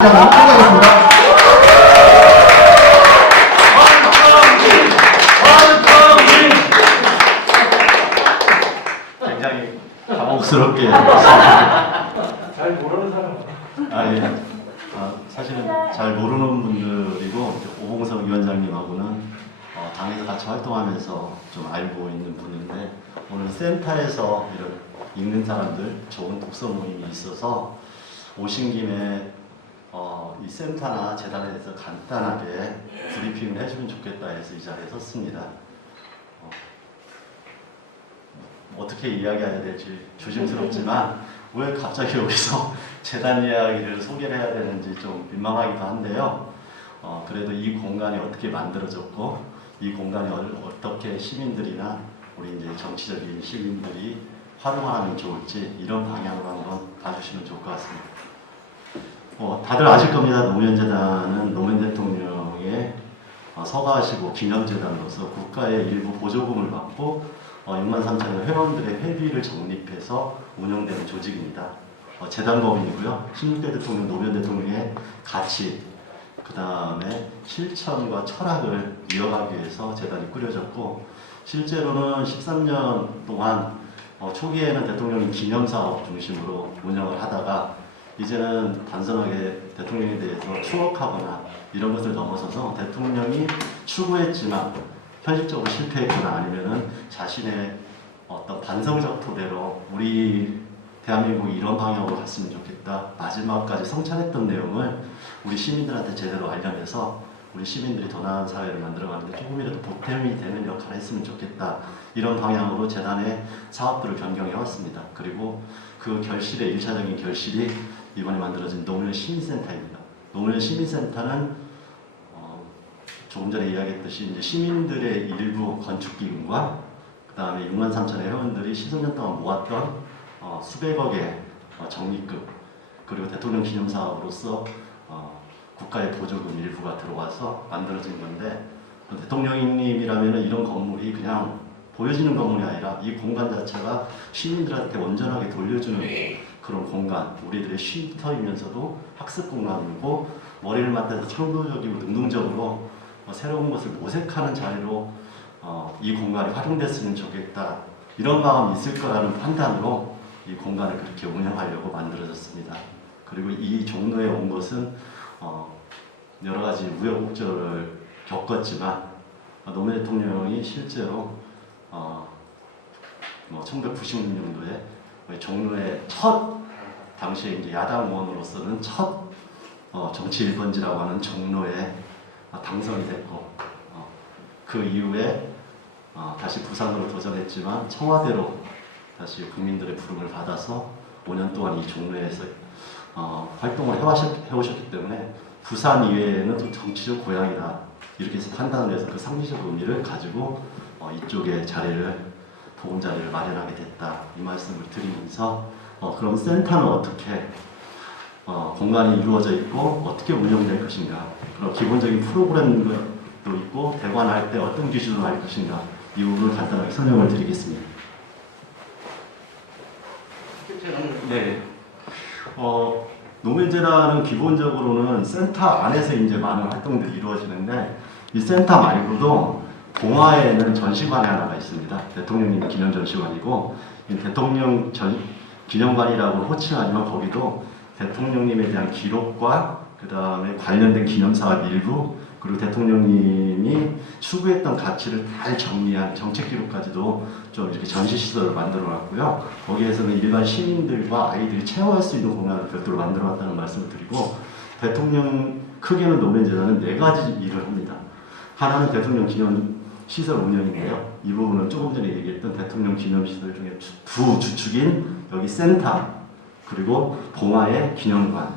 하겠습니다. 굉장히 당혹스럽게 잘 모르는 사람. 예. 사실은 잘 모르는 분들이고 오봉석 위원장님하고는 당에서 같이 활동하면서 좀 알고 있는 분인데 오늘 센터에서 이런 읽는 사람들 좋은 독서 모임이 있어서 오신 김에 이 센터나 재단에 대해서 간단하게 브리핑을 해주면 좋겠다 해서 이 자리에 섰습니다. 어떻게 이야기해야 될지 조심스럽지만 왜 갑자기 여기서 재단 이야기를 소개를 해야 되는지 좀 민망하기도 한데요. 그래도 이 공간이 어떻게 만들어졌고 이 공간이 어떻게 시민들이나 우리 이제 정치적인 시민들이 활용하면 좋을지 이런 방향으로 한번 봐주시면 좋을 것 같습니다. 다들 아실 겁니다. 노무현재단은 노무현 대통령의 서거하시고 기념재단으로서 국가의 일부 보조금을 받고 6만 3천여 회원들의 회비를 적립해서 운영되는 조직입니다. 재단법인이고요. 16대 대통령, 노무현 대통령의 가치, 그 다음에 실천과 철학을 이어가기 위해서 재단이 꾸려졌고 실제로는 13년 동안 초기에는 대통령 기념사업 중심으로 운영을 하다가 이제는 단순하게 대통령에 대해서 추억하거나 이런 것을 넘어서서 대통령이 추구했지만 현실적으로 실패했거나 아니면은 자신의 어떤 반성적 토대로 우리 대한민국이 이런 방향으로 갔으면 좋겠다. 마지막까지 성찰했던 내용을 우리 시민들한테 제대로 알려내서 우리 시민들이 더 나은 사회를 만들어가는데 조금이라도 보탬이 되는 역할을 했으면 좋겠다. 이런 방향으로 재단의 사업들을 변경해 왔습니다. 그리고 그 결실의 1차적인 결실이 이번에 만들어진 노무현 시민센터입니다. 노무현 시민센터는 조금 전에 이야기했듯이 이제 시민들의 일부 건축기금과 그 다음에 6만 3천의 회원들이 10년 동안 모았던 수백억의 적립금 그리고 대통령 기념사업으로서 국가의 보조금 일부가 들어와서 만들어진 건데 대통령님이라면 이런 건물이 그냥 보여지는 건물이 아니라 이 공간 자체가 시민들한테 온전하게 돌려주는 그런 공간, 우리들의 쉼터이면서도 학습 공간이고 머리를 맞대서 창조적이고 능동적으로 새로운 것을 모색하는 자리로 이 공간이 활용됐으면 좋겠다. 이런 마음이 있을 거라는 판단으로 이 공간을 그렇게 운영하려고 만들어졌습니다. 그리고 이 종로에 온 것은 여러 가지 우여곡절을 겪었지만 노무현 대통령이 실제로 1996년도에 종로의 첫 당시에 이제 야당 의원으로서는 첫 정치 1번지라고 하는 종로에 당선이 됐고 그 이후에 다시 부산으로 도전했지만 청와대로 다시 국민들의 부름을 받아서 5년 동안 이 종로에서 활동을 해오셨기 때문에 부산 이외에는 좀 정치적 고향이다 이렇게 해서 판단을 해서 그 상징적 의미를 가지고 이쪽에 보금자리를 마련하게 됐다 이 말씀을 드리면서 그럼 센터는 어떻게 공간이 이루어져 있고 어떻게 운영될 것인가 그런 기본적인 프로그램도 있고 대관할 때 어떤 기준으로 할 것인가 이 부분을 간단하게 설명을 드리겠습니다. 네. 노무현재단은 기본적으로는 센터 안에서 이제 많은 활동들이 이루어지는데 이 센터 말고도 동아에는 전시관이 하나가 있습니다. 대통령님 기념 전시관이고 대통령 기념관이라고 호칭하지만 거기도 대통령님에 대한 기록과 그 다음에 관련된 기념사업 일부 그리고 대통령님이 추구했던 가치를 잘 정리한 정책 기록까지도 좀 이렇게 전시시설을 만들어 놨고요. 거기에서는 일반 시민들과 아이들이 체험할 수 있는 공간을 별도로 만들어 놨다는 말씀을 드리고 대통령 크게는 노무현재단은 4가지 일을 합니다. 하나는 대통령 기념 시설 운영인데요. 이 부분은 조금 전에 얘기했던 대통령 기념시설 중에 두 주축인 여기 센터 그리고 봉화의 기념관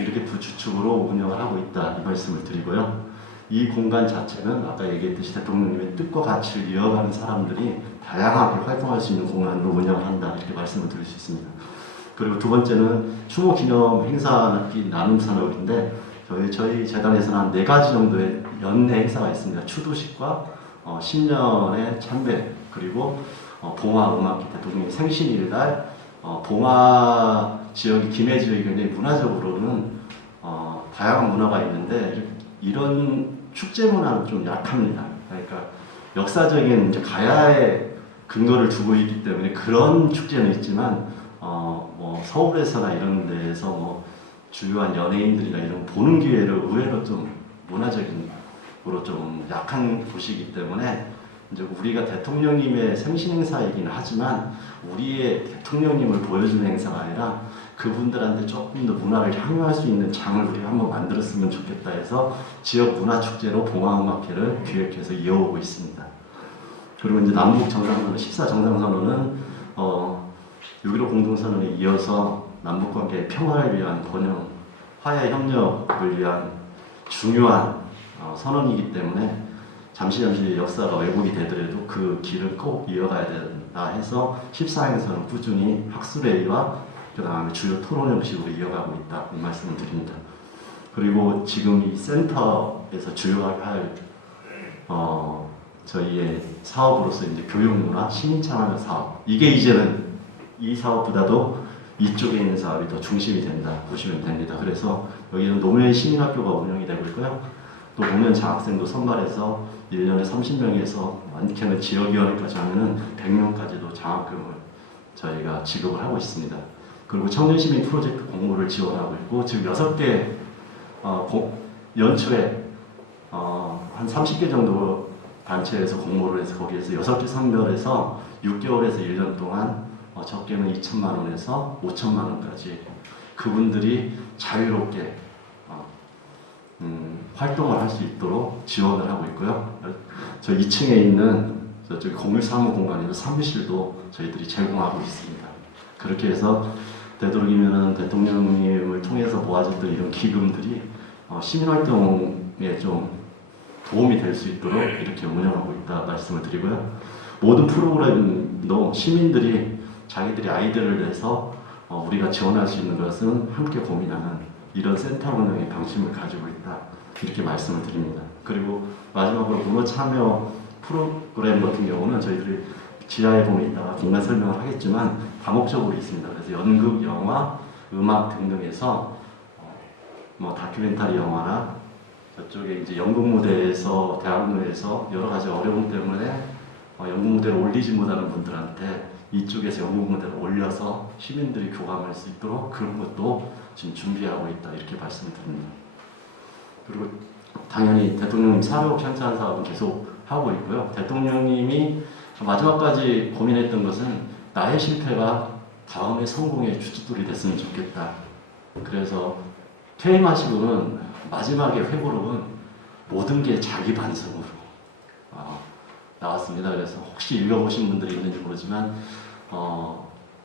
이렇게 두 주축으로 운영을 하고 있다 이 말씀을 드리고요. 이 공간 자체는 아까 얘기했듯이 대통령님의 뜻과 가치를 이어가는 사람들이 다양하게 활동할 수 있는 공간으로 운영을 한다 이렇게 말씀을 드릴 수 있습니다. 그리고 두 번째는 추모 기념 행사 나눔 산업인데 저희 재단에서는 한 4가지 정도의 연내 행사가 있습니다. 추도식과 10년의 참배 그리고 봉화 음악기 대통령의 생신일날 봉화 지역이 김해 지역이 굉장히 문화적으로는 다양한 문화가 있는데 이런 축제 문화는 좀 약합니다. 그러니까 역사적인 이제 가야에 근거를 두고 있기 때문에 그런 축제는 있지만 뭐 서울에서나 이런 데에서 뭐 주요한 연예인들이나 이런 보는 기회를 의외로 좀 문화적으로 좀 약한 곳이기 때문에 이제 우리가 대통령님의 생신 행사이긴 하지만 우리의 대통령님을 보여주는 행사가 아니라 그분들한테 조금 더 문화를 향유할 수 있는 장을 우리가 한번 만들었으면 좋겠다 해서 지역 문화 축제로 봉화음악회를 기획해서 이어오고 있습니다. 그리고 이제 남북 정상선언, 14 정상선언은 6.15 공동선언에 이어서 남북관계의 평화를 위한 번영, 화해 협력을 위한 중요한 선언이기 때문에 잠시 역사가 왜곡이 되더라도 그 길을 꼭 이어가야 된다 해서 14행선은 꾸준히 학술회의와 그 다음에 주요 토론 형식으로 이어가고 있다 이 말씀을 드립니다. 그리고 지금 이 센터에서 주요할 저희의 사업으로서 이제 교육문화 시민참여 사업 이게 이제는 이 사업보다도 이쪽에 있는 사업이 더 중심이 된다 보시면 됩니다. 그래서 여기는 노무현 시민학교가 운영이 되고 있고요. 또 노무현 장학생도 선발해서 1년에 30명에서 많게는 지역위원회까지 하면은 100명까지도 장학금을 저희가 지급을 하고 있습니다. 그리고 청년시민 프로젝트 공모를 지원하고 있고 지금 6개 연초에 한 30개 정도 단체에서 공모를 해서 거기에서 6개 선별해서 6개월에서 1년 동안 적게는 2천만 원에서 5천만 원까지 그분들이 자유롭게 활동을 할 수 있도록 지원을 하고 있고요. 저 2층에 있는 저쪽 공유 사무 공간에서 사무실도 저희들이 제공하고 있습니다. 그렇게 해서 되도록이면 대통령님을 통해서 모아졌던 이런 기금들이 시민활동에 좀 도움이 될 수 있도록 이렇게 운영하고 있다 말씀을 드리고요. 모든 프로그램도 시민들이 자기들이 아이디어를 내서 우리가 지원할 수 있는 것은 함께 고민하는 이런 센터 운영의 방침을 가지고 있다 이렇게 말씀을 드립니다. 그리고 마지막으로 문화 참여 프로그램 같은 경우는 저희들이 지하에 보면 이따가 공간 설명을 하겠지만 다목적으로 있습니다. 그래서 연극, 영화, 음악 등등에서 뭐 다큐멘터리 영화나 저쪽에 이제 연극 무대에서 대학로에서 여러 가지 어려움 때문에 연극 무대를 올리지 못하는 분들한테 이쪽에서 연극 무대를 올려서 시민들이 교감할 수 있도록 그런 것도 지금 준비하고 있다 이렇게 말씀을 드립니다. 그리고 당연히 대통령님 사료 편찬 사업은 계속 하고 있고요. 대통령님이 마지막까지 고민했던 것은 나의 실패가 다음의 성공의 주춧돌이 됐으면 좋겠다. 그래서 퇴임하시고는 마지막에 회고록은 모든 게 자기 반성으로 나왔습니다. 그래서 혹시 읽어보신 분들이 있는지 모르지만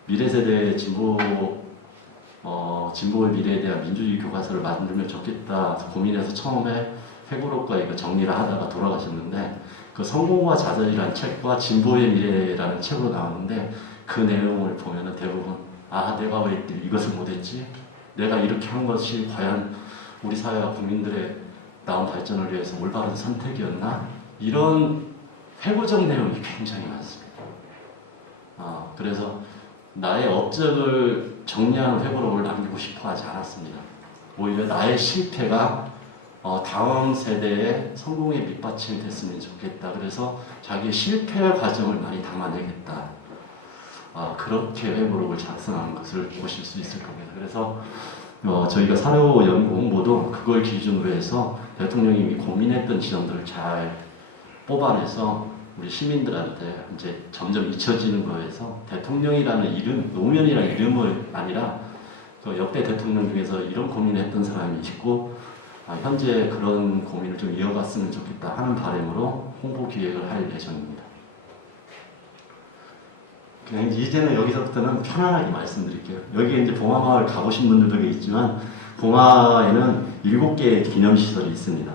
미래세대 진보의 미래에 대한 민주주의 교과서를 만들면 좋겠다 고민해서 처음에 회고록과 이거 정리를 하다가 돌아가셨는데 그 성공과 자살이라는 책과 진보의 미래라는 책으로 나오는데 그 내용을 보면은 대부분 내가 왜 이것을 못했지? 내가 이렇게 한 것이 과연 우리 사회와 국민들의 나은 발전을 위해서 올바른 선택이었나? 이런 회고적 내용이 굉장히 많습니다. 그래서 나의 업적을 정리하는 회고록을 남기고 싶어 하지 않았습니다. 오히려 나의 실패가 다음 세대의 성공의 밑받침이 됐으면 좋겠다. 그래서 자기의 실패 과정을 많이 담아내겠다. 그렇게 회고록을 작성한 것을 보실 수 있을 겁니다. 그래서 저희가 사료 연구 홍보도 그걸 기준으로 해서 대통령님이 고민했던 지점들을 잘 뽑아내서 우리 시민들한테 이제 점점 잊혀지는 거에서 대통령이라는 이름, 노무현이라는 이름을 아니라 그 역대 대통령 중에서 이런 고민을 했던 사람이 있고 현재 그런 고민을 좀 이어갔으면 좋겠다 하는 바람으로 홍보 기획을 할 예정입니다. 그냥 이제는 여기서부터는 편안하게 말씀드릴게요. 여기에 이제 봉화마을 가보신 분들도 있지만 봉화에는 7개의 기념시설이 있습니다.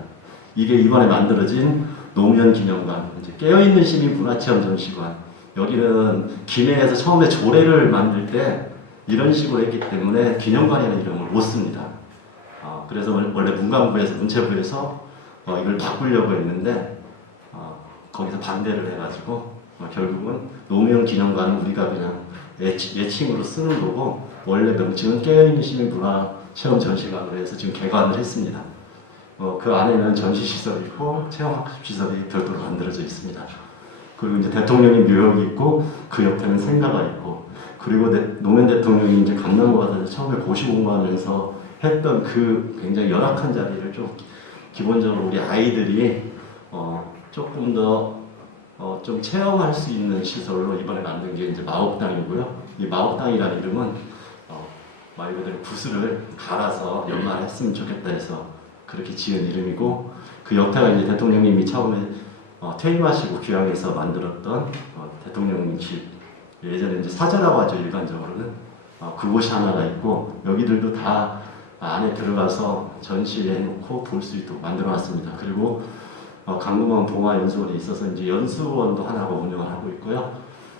이게 이번에 만들어진 노무현 기념관, 이제 깨어있는 시민 문화체험 전시관. 여기는 김해에서 처음에 조례를 만들 때 이런 식으로 했기 때문에 기념관이라는 이름을 못 씁니다. 그래서 원래 문광부에서 문체부에서 이걸 바꾸려고 했는데 거기서 반대를 해가지고 결국은 노무현 기념관은 우리가 그냥 예칭으로 쓰는 거고 원래 명칭은 깨어있는 시민 문화 체험 전시관으로 해서 지금 개관을 했습니다. 그 안에는 전시 시설이 있고 체험 학습 시설이 별도로 만들어져 있습니다. 그리고 이제 대통령이 묘역이 있고 그 옆에는 생가가 있고 그리고 노무현 대통령이 이제 강남구 가서 처음에 고시 공부하면서 했던 그 굉장히 열악한 자리를 좀 기본적으로 우리 아이들이 조금 더 좀 체험할 수 있는 시설로 이번에 만든 게 이제 마법당이고요. 이 마법당이라는 이름은 말 그대로 구슬을 갈아서 연말했으면 좋겠다 해서 그렇게 지은 이름이고 그 옆에가 이제 대통령님이 처음에 퇴임하시고 귀향해서 만들었던 대통령님 집 예전에 이제 사저라고 하죠 일반적으로는 그곳이 하나가 있고 여기들도 다 안에 들어가서 전시해놓고 볼 수 있도록 만들어놨습니다. 그리고 강금원 봉화연수원이 있어서 이제 연수원도 하나가 운영을 하고 있고요.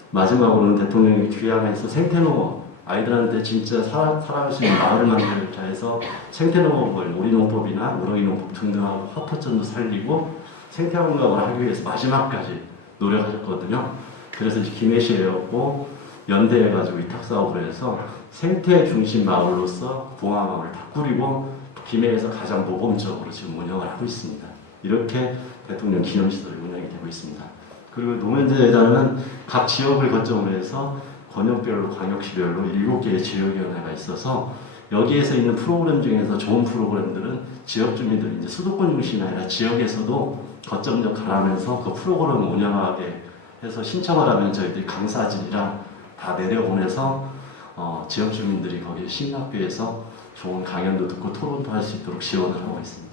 마지막으로는 대통령이 귀향해서 생태농업 아이들한테 진짜 살아갈 수 있는 마을을 만들자 해서 생태농업을 오리농법이나 우렁이농법 등등하고 화포천도 살리고 생태환경을 하기 위해서 마지막까지 노력하셨거든요. 그래서 이제 김해시에였고 연대해가지고 위탁 사업을 해서 생태 중심 마을로서 봉화마을을 다 꾸리고 김해에서 가장 모범적으로 지금 운영을 하고 있습니다. 이렇게 대통령 기념시설이 운영이 되고 있습니다. 그리고 노무현재단은 각 지역을 거점으로 해서 권역별로 광역시별로 7개의 지역위원회가 있어서 여기에서 있는 프로그램 중에서 좋은 프로그램들은 지역 주민들이 이제 수도권 중심이 아니라 지역에서도 거점 역할을 하면서 그 프로그램을 운영하게 해서 신청을 하면 저희들이 강사진이랑 다 내려보내서 지역 주민들이 거기에 심납해서 좋은 강연도 듣고 토론도 할 수 있도록 지원을 하고 있습니다.